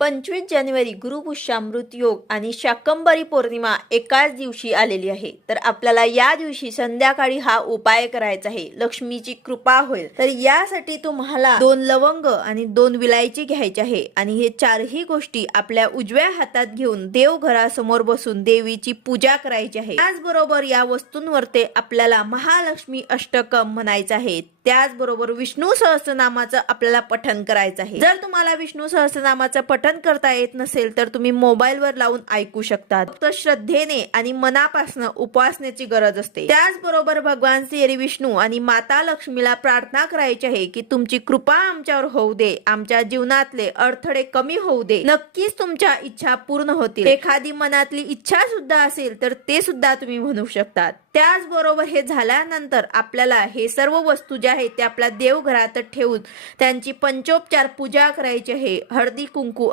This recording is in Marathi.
पंचवीस जानेवारी गुरुपुष्यामृत योग आणि शाकंबरी पौर्णिमा एकाच दिवशी आलेली आहे. तर आपल्याला या दिवशी संध्याकाळी हा उपाय करायचा आहे. लक्ष्मीची कृपा होईल. तर यासाठी तुम्हाला दोन लवंग आणि दोन विलायची घ्यायची आहे. आणि हे चारही गोष्टी आपल्या उजव्या हातात घेऊन देवघरासमोर बसून देवीची पूजा करायची आहे. त्याचबरोबर या वस्तूंवर ते आपल्याला महालक्ष्मी अष्टकम म्हणायचं आहे. त्याचबरोबर विष्णू सहस्रनामाचं आपल्याला पठन करायचं आहे. जर तुम्हाला विष्णू सहस्रनामाचं पठन करता येत नसेल तर तुम्ही मोबाईलवर लावून ऐकू शकता फक्त श्रद्धेने आणि मनापासून उपासनेची गरज असते. त्याचबरोबर भगवान श्री विष्णू आणि माता लक्ष्मीला प्रार्थना करायची आहे की तुमची कृपा आमच्यावर होऊ दे आमच्या जीवनातले अडथळे कमी होऊ दे. नक्कीच तुमच्या इच्छा पूर्ण होतील. एखादी मनातली इच्छा सुद्धा असेल तर ते सुद्धा तुम्ही म्हणू शकता त्याचबरोबर हे झाल्यानंतर आपल्याला हे सर्व वस्तू ज्या आहे ते आपल्या देवघरात ठेवून त्यांची पंचोपचार पूजा करायची आहे. हळदी कुंकू